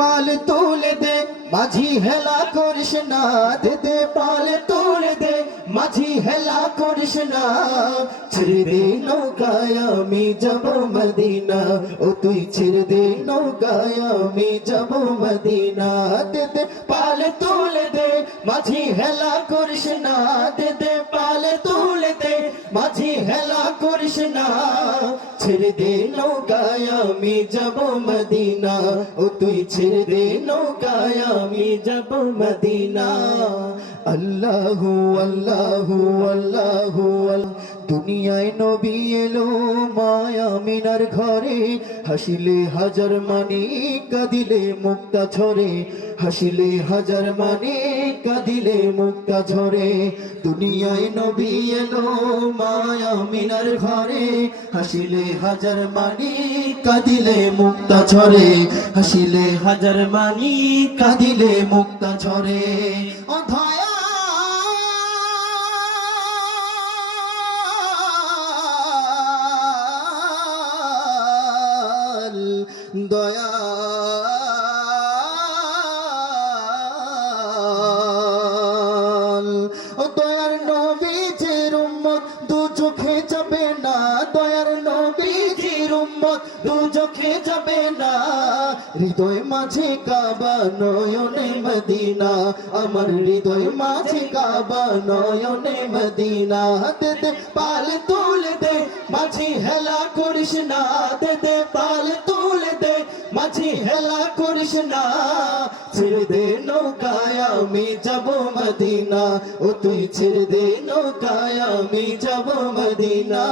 পাল তুলে দে মাঝি হেলা করিস না, দে দে পাল তুলে দে মাঝি হেলা করিস না। ছেড়ে দে নৌকায় আমি যাব মদিনা, ও তুই ছেড়ে দে নৌকায় আমি যাব মদিনা। দে দে পাল তুলে দে মাঝি হেলা করিস না, দে দে পাল তুলে দে মাঝি হেলা করিস না। ছেড়ে দে নৌকায় আমি যাব মদিনা, ও তুই ছেড়ে দে নৌকায় আমি যাব মদিনা। আল্লাহু আল্লাহু আল্লাহু দুনিয়ায় নবী এলো মায়া মিনার ঘরে, হাসিলে হাজার মানে কাঁদিলে মুক্তা ঝরে, হাসিলে হাজার মানে কাঁদিলে মুক্তা ঝরে। দুনিয়ায় নবী এলো মায়া মিনার ঘরে, হাসিলে হাজার মানে কাঁদিলে মুক্তা ঝরে, হাসিলে হাজার মানে কাঁদিলে মুক্তা ঝরে। ও দয়া দয়াল ও দয়ার নবীজির উম্মত দু চোখে যাবে না, দয়ার নবীজির উম্মত দু চোখে যাবে না। হৃদয় মাঝে কাবা নয়নে মদিনা, আমার হৃদয় মাঝে কাবা নয়নে মদিনা। দে দে পাল তুলে দে মাঝি হেলা করিস না, দে দে পাল তুলে দে মাঝি হেলা করিস না। ছেড়ে দে নৌকায় আমি যাব মদিনা, ও তুই ছেড়ে দে নৌকায় আমি যাব মদিনা।